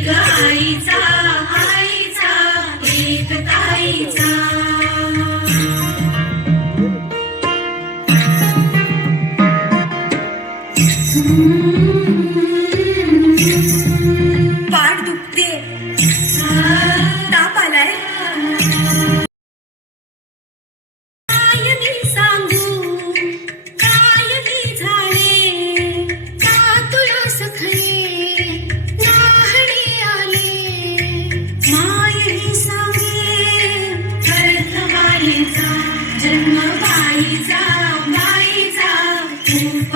एक आईचा? आईचा एक ताईचा. पाठ दुखते.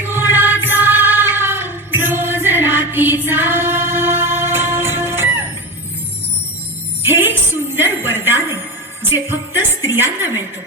कोणाचा? हे एक सुंदर वरदान आहे जे फक्त स्त्रियांना मिळतं.